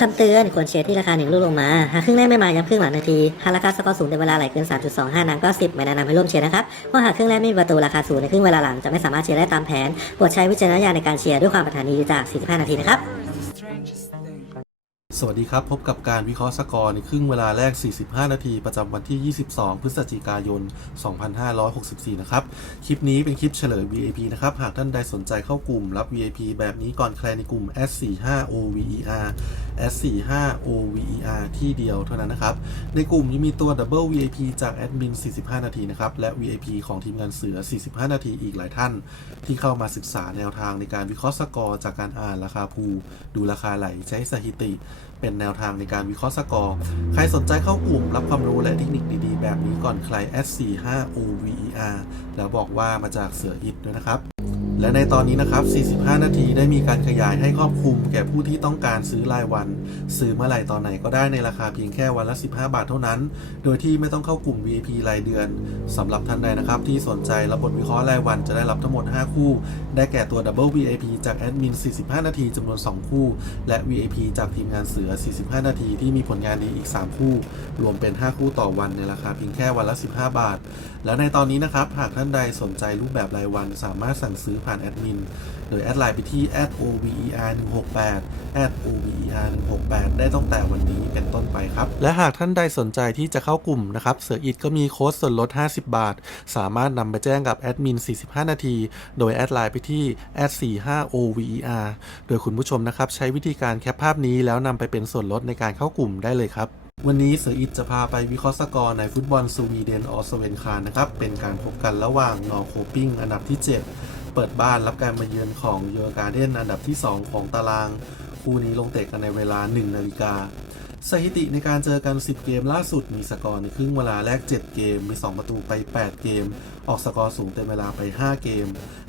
คำเตือนควรเชียร์ที่ราคาหนึ่งลูกลงมา หากครึ่งแรกไม่มาย้ำครึ่งหลังนาที หากราคาสกอร์สูงในเวลาไหลเกิน 3.25น้ำก็ 10 ไม่แนะนำให้ร่วมเชียร์นะครับเพราะหากครึ่งแรกไม่มีประตูราคาสูงในครึ่งเวลาหลังจะไม่สามารถเชียร์ได้ตามแผนโปรดใช้วิจารณญาณในการเชียร์ด้วยความปรารถนาดีจาก 45 นาทีนะครับ สวัสดีครับ พบกับการวิเคราะห์สกอร์ในครึ่งเวลาแรก 45 นาที ประจำวันที่ 22 พฤศจิกายน 2564 นะครับ คลิปนี้เป็นคลิปเฉลย VIP นะครับ หากท่านใดสนใจเข้ากลุ่มรับ VIP แบบนี้ก่อนใครในกลุ่ม S45OVER S45OVER ที่เดียวเท่านั้นนะครับ ในกลุ่มยังมีตัว Double VIP จากแอดมิน 45 นาทีนะครับ และ VIP ของทีมงานเสือ 45 นาทีอีกหลายท่าน ที่เข้ามาศึกษาแนวทางในการวิเคราะห์สกอร์จากการอ่านราคาพูดูราคาไหลใช้สถิติ เป็นแนวทางในการวิเคราะห์สกอร์ ใครสนใจเข้ากลุ่มรับความรู้และเทคนิคดีๆ แบบนี้ก่อนใคร S45OVER แล้วบอกว่ามาจากเสืออิดด้วยนะครับ และในตอนนี้นะครับ 45 นาทีได้มีการขยายให้ครอบคลุมแก่ผู้ที่ต้องการซื้อรายวัน ซื้อเมื่อไหร่ตอนไหนก็ได้ในราคาเพียงแค่วันละ 15 บาทเท่านั้น โดยที่ไม่ต้องเข้ากลุ่ม VIP รายเดือนสำหรับท่านใดนะครับ ที่สนใจรับบทวิเคราะห์รายวันจะได้รับทั้งหมด 5 คู่ ได้แก่ตัว Double VIP จากแอดมิน 45 นาทีจำนวน 2 คู่ และ VIP จากทีมงานเสือ 45 นาทีที่มีผลงานดีอีก 3 คู่ รวมเป็น 5 คู่ต่อวันในราคาเพียงแค่วันละ 15 บาท และในตอนนี้นะครับหากท่านใดสนใจรูปแบบรายวัน สามารถสั่งซื้อผ่านแอดมินโดยแอดไลน์ไปที่ @over 168 @over 168ได้ตั้งแต่วันนี้เป็นต้นไปครับ และหากท่านใดสนใจที่จะเข้ากลุ่มนะครับ เสืออิดก็มีโค้ดส่วนลด 50 บาท สามารถนำไปแจ้งกับแอดมิน 45 นาที โดยแอดไลน์ไปที่ @45over โดยคุณผู้ชมนะครับ ใช้วิธีการแคปภาพนี้แล้วนำไปเป็นส่วนลดในการเข้ากลุ่มได้เลยครับวันนี้เสืออิดจะพาไปวิเคราะห์สกอร์ในฟุตบอลสวีเดนออสเวนคานนะครับ เป็นการพบกันระหว่างนอร์โคปิ้งอันดับที่ 7 เปิดบ้านรับการมาเยือนของเยอร์การ์เดนอันดับที่ 2 ของตาราง คู่นี้ลงเตะกันในเวลา 1 นาฬิกา สถิติในการเจอกัน 10 เกมล่าสุดมีสกอร์ในครึ่งเวลาแรก 7 เกม มี 2 ประตูไป 8 เกม ออกสกอร์สูงเต็มเวลาไป 5 เกม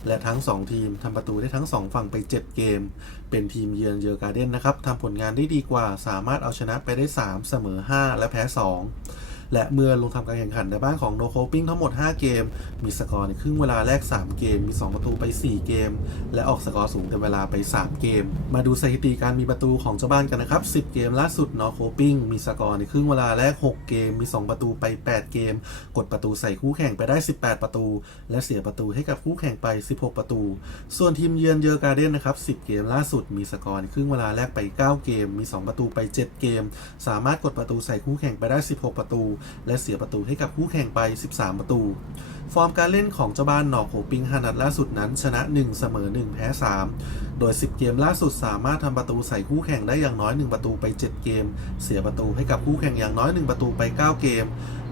และทั้ง 2 ทีมทำประตูได้ทั้ง 2 ฝั่งไป 7 เกม เป็นทีมเยือนเยอร์การ์เดนนะครับทำผลงานได้ดีกว่า สามารถเอาชนะไปได้ 3 เสมอ 5 และแพ้ 2 และเมื่อลงทำการแข่งขันในบ้านของโนโคปิ้งทั้งหมด 5 เกม มีสกอร์ในครึ่งเวลาแรก 3 เกม มี 2 ประตูไป 4 เกม และออกสกอร์สูงเต็มเวลาไป 3 เกม มาดูสถิติการมีประตูของเจ้าบ้านกันนะครับ 10 เกมล่าสุดโนโคปิ้งมีสกอร์ในครึ่งเวลาแรก 6 เกม มี 2 ประตูไป 8 เกม กดประตูใส่คู่แข่งไปได้ 18 ประตู และเสียประตูให้กับคู่แข่งไป 16 ประตู ส่วนทีมเยือนเยอร์การ์เดนนะครับ 10 เกมล่าสุดมีสกอร์ในครึ่งเวลาแรกไป 9 เกม มี 2 ประตูไป 7 เกม สามารถกดประตูใส่คู่แข่งไปได้ 16 ประตูและเสียประตูให้กับคู่แข่งไป 13 ประตู ฟอร์มการเล่นของเจ้าบ้านหนอกโขปิงฮานัดล่าสุดนั้นชนะ 1 เสมอ 1 แพ้ 3 โดย 10 เกมล่าสุดสามารถทำประตูใส่คู่แข่งได้อย่างน้อย 1 ประตูไป 7 เกม เสียประตูให้กับคู่แข่งอย่างน้อย 1 ประตูไป 9 เกม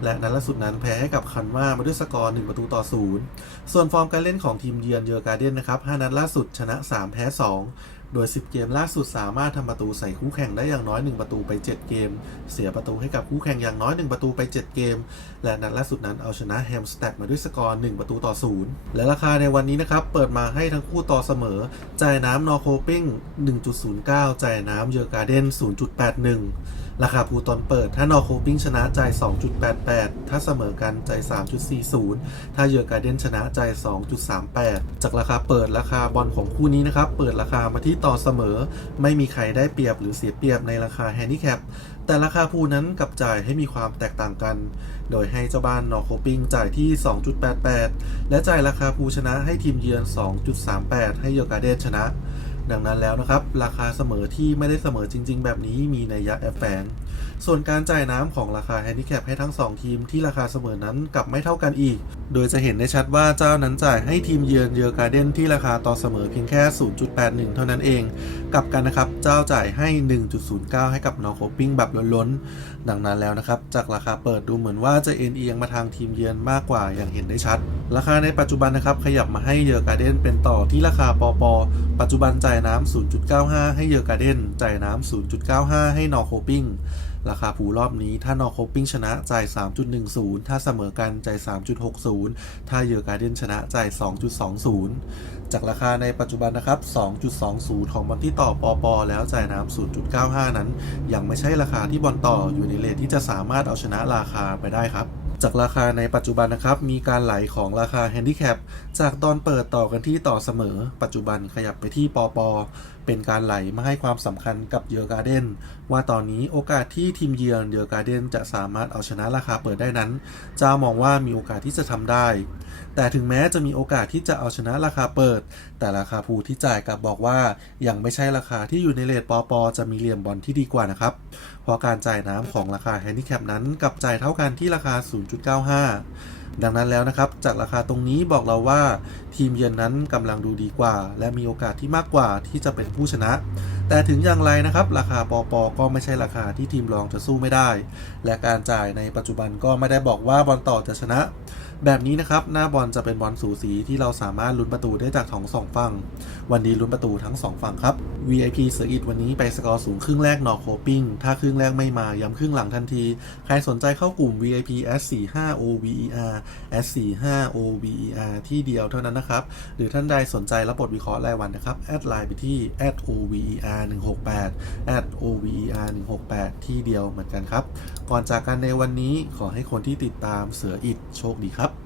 และนัดล่าสุดนั้นแพ้ให้กับคันว่ามาด้วยสกอร์ 1 ประตูต่อ 0 ส่วนฟอร์มการเล่นของทีมเยือนเยอร์การ์เดนนะครับ 5 นัดล่าสุดชนะ 3 แพ้ 2โดย 10 เกมล่าสุดสามารถทำประตูใส่คู่แข่งได้อย่างน้อย 1 ประตูไป 7 เกม เสียประตูให้กับคู่แข่งอย่างน้อย 1 ประตูไป 7 เกม และนัดล่าสุดนั้นเอาชนะแฮมสแต็กมาด้วยสกอร์ 1 ประตูต่อ 0 และราคาในวันนี้นะครับ เปิดมาให้ทั้งคู่ต่อเสมอ จ่ายน้ำนอโคปิ้ง 1.09 จ่ายน้ำเยอร์การ์เดน 0.81ราคาภูตอนเปิด ถ้านอโคปิ้งชนะใจ 2.88 ถ้าเสมอกันจ่าย3.40 ถ้าเยอร์การ์เดนชนะใจ 2.38 จากราคาเปิดราคาบอลของคู่นี้นะครับ เปิดราคามาที่ต่อเสมอ ไม่มีใครได้เปรียบหรือเสียเปรียบในราคาแฮนดิแคปแต่ราคาภูนั้นกับจ่ายให้มีความแตกต่างกัน โดยให้เจ้าบ้านนอร์โคปิงจ่ายที่ 2.88 และจ่ายราคาภูชนะให้ทีมเยือน 2.38 ให้โยอร์กาเดชชนะ ดังนั้นแล้วนะครับ ราคาเสมอที่ไม่ได้เสมอจริง ๆ แบบนี้มีในยยะแอบแฝง ส่วนการจ่ายน้ำของราคาแฮนดิแคปให้ทั้ง 2 ทีมที่ราคาเสมอนั้นกลับไม่เท่ากันอีก โดยจะเห็นได้ชัดว่าเจ้านั้นจ่ายให้ทีมเยือนเยอร์การ์เดนที่ราคาต่อเสมอเพียงแค่ 0.81 เท่านั้นเอง กลับกันนะครับ เจ้าจ่ายให้ 1.09 ให้กับนอโคปิ้งแบบล้นๆ ดังนั้นแล้วนะครับ จากราคาเปิดดูเหมือนว่าจะเอ็นเอียงมาทางทีมเยือนมากกว่าอย่างเห็นได้ชัด ราคาในปัจจุบันนะครับ ขยับมาให้เยอร์การ์เดนเป็นต่อที่ราคาปอปอปัจจุบันจ่ายน้ำ 0.95 ให้เยอร์การ์เดนจ่ายน้ำ 0.95 ให้นอโคปิ้งราคาผูรอบนี้ถ้านอโคปิ้งชนะจ่าย 3.10 ถ้าเสมอกันจ่าย 3.60 ถ้าเยอร์การ์เดนชนะจ่าย 2.20 จากราคาในปัจจุบันนะครับ 2.20 ของบอลที่ต่อปอปอแล้วจ่ายน้ำ 0.95 นั้น ยังไม่ใช่ราคาที่บอลต่ออยู่ในเลทที่จะสามารถเอาชนะราคาไปได้ครับ จากราคาในปัจจุบันนะครับ มีการไหลของราคาแฮนดิแคปจากตอนเปิดต่อกันที่ต่อเสมอ ปัจจุบันขยับไปที่ปอปอ เป็นการไหลมาให้ความสำคัญกับเยอร์การ์เดนว่าตอนนี้โอกาสที่ทีมเยือนเยอร์การ์เดนจะสามารถเอาชนะราคาเปิดได้นั้นจ้ามองว่ามีโอกาสที่จะทำได้ แต่ถึงแม้จะมีโอกาสที่จะเอาชนะราคาเปิด แต่ราคาผูที่จ่ายกับบอกว่ายังไม่ใช่ราคาที่อยู่ในเลทปอปอจะมีเหลี่ยมบอลที่ดีกว่านะครับ เพราะการจ่ายน้ำของราคาแฮนดิแคปนั้นกับจ่ายเท่ากันที่ราคา 0.95 ดังนั้นแล้วนะครับ จากราคาตรงนี้บอกเราว่าทีมเยือนนั้นกำลังดูดีกว่า และมีโอกาสที่มากกว่าที่จะเป็นผู้ชนะ แต่ถึงอย่างไรนะครับ ราคาปอปอก็ไม่ใช่ราคาที่ทีมรองจะสู้ไม่ได้ และการจ่ายในปัจจุบันก็ไม่ได้บอกว่าบอลต่อจะชนะ แบบนี้นะครับ หน้าบอลจะเป็นบอลสูสีที่เราสามารถลุ้นประตูได้จากทั้งสองฝั่งวันนี้ลุ้นประตูทั้ง2ฝั่งครับ VIP เสืออิดวันนี้ไปสกอร์สูงครึ่งแรกนอโคปิ้งถ้าครึ่งแรกไม่มาย้ำครึ่งหลังทันที ใครสนใจเข้ากลุ่ม VIP S45 OVER S45 OVER ที่เดียวเท่านั้นนะครับ หรือท่านใดสนใจรับบทวิเคราะห์รายวันนะครับ แอดไลน์ไปที่ @OVER 168 @OVER 168 ที่เดียวเหมือนกันครับ ก่อนจากกันในวันนี้ขอให้คนที่ติดตามเสืออิดโชคดีครับ